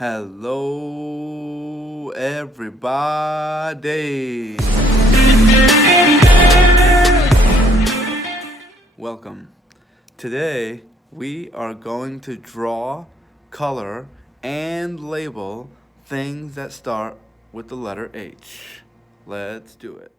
Hello, everybody. Welcome. Today, we are going to draw, color, and label things that start with the letter H. Let's do it.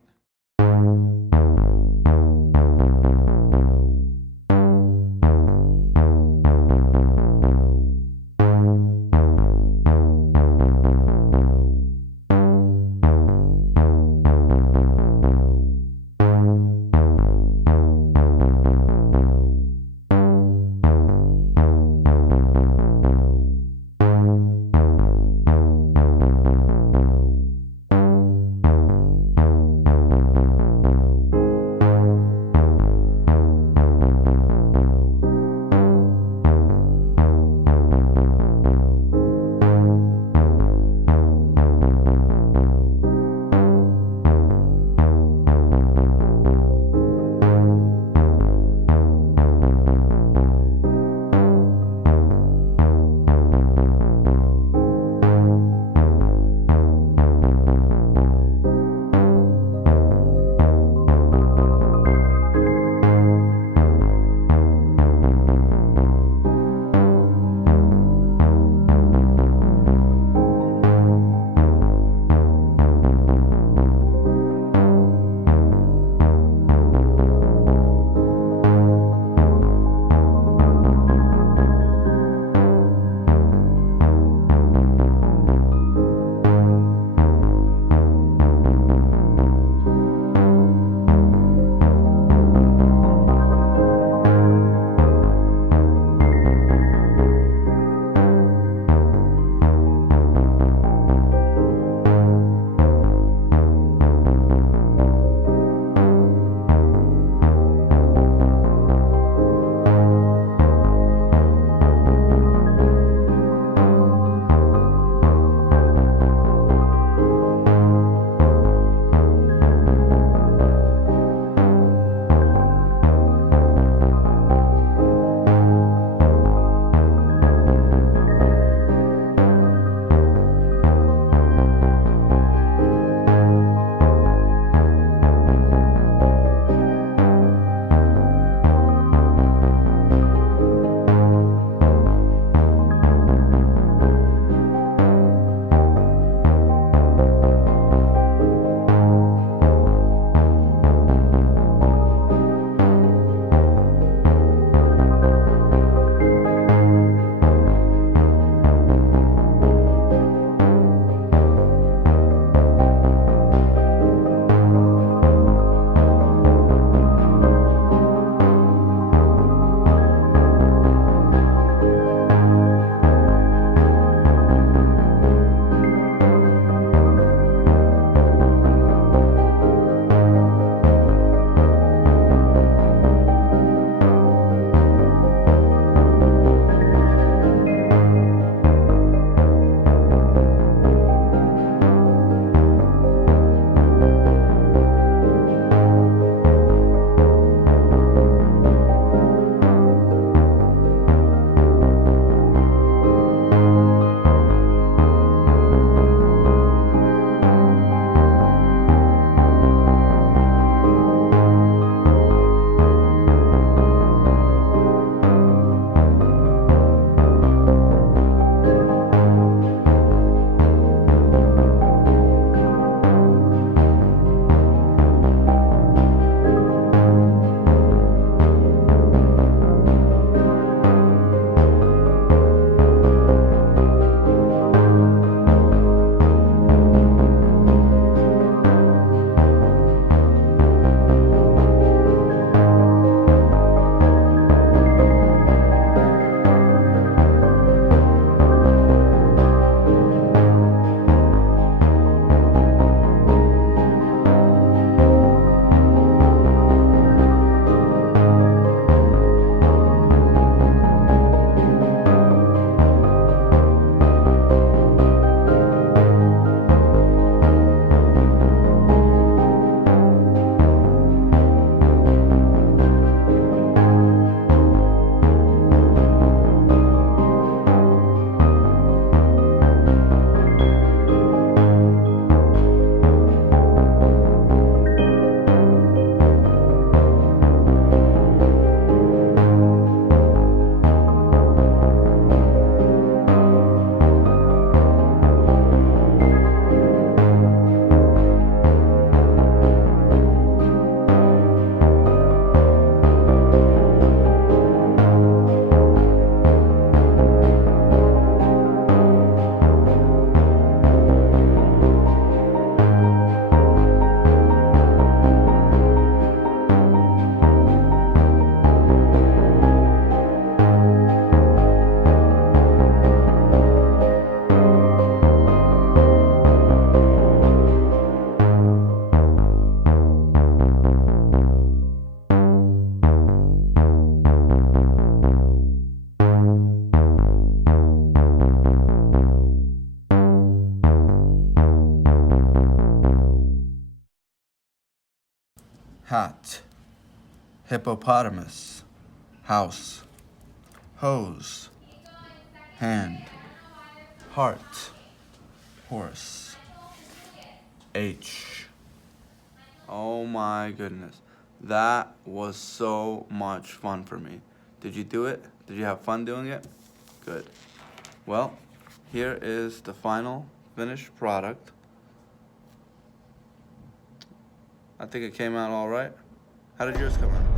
hat, hippopotamus, house, hose, hand, heart, horse, H. Oh my goodness. That was so much fun for me. Did you do it? Did you have fun doing it? Good. Well, here is the final finished product. I think it came out all right. How did yours come out?